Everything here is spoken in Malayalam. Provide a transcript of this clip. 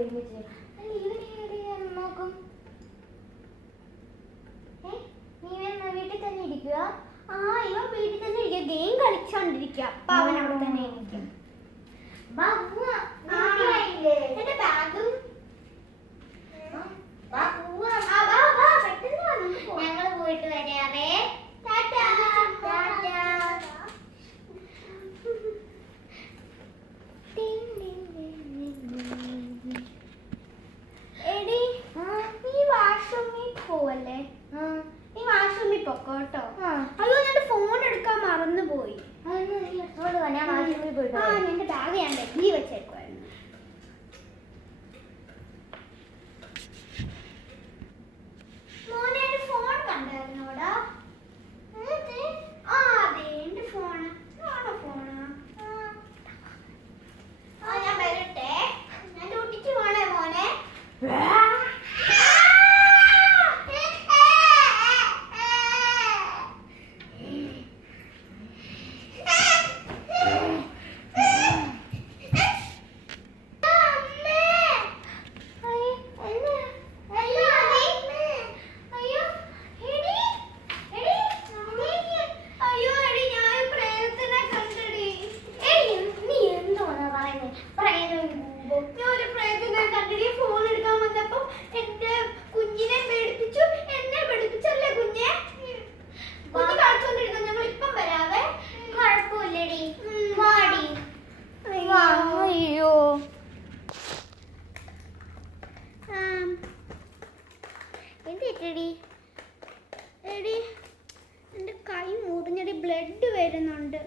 ഒരുമിച്ച് നോക്കും. നീ വീട്ടിൽ തന്നെ ഇരിക്കുക. ഇവൻ വീട്ടിൽ തന്നെ ഇരിക്കുക, ഗെയിം കളിച്ചോണ്ടിരിക്കുക. അപ്പൊ അവൻ അവിടെ തന്നെ ഇരിക്കും. എന്റെ ബാഗും ഞങ്ങള് പോയിട്ട് വരാവേ. എടി നീ വാഷ്റൂമിൽ പോവല്ലേ? നീ വാഷ്റൂമിൽ പൊക്കോട്ടോ. അയ്യോ ഞാൻ ഫോൺ എടുക്കാൻ മറന്നുപോയി. ഞാൻ വാഷ്റൂമിൽ പോയിട്ട് എന്റെ ബാഗ് ഞാൻ ഡൽഹി വെച്ചേക്കുമായിരുന്നു. മോനെ എന്റെ ഫോൺ കണ്ടായിരുന്നോടാ? അതെ എന്റെ ഫോണ്. ആണോ ഫോണ്? ഞാൻ വരട്ടെ. ഞാൻ ഡ്യൂട്ടിക്ക് പോണേ മോനെ. എന്റെ കൈ മുറിഞ്ഞടി, ബ്ലഡ് വരുന്നുണ്ട്.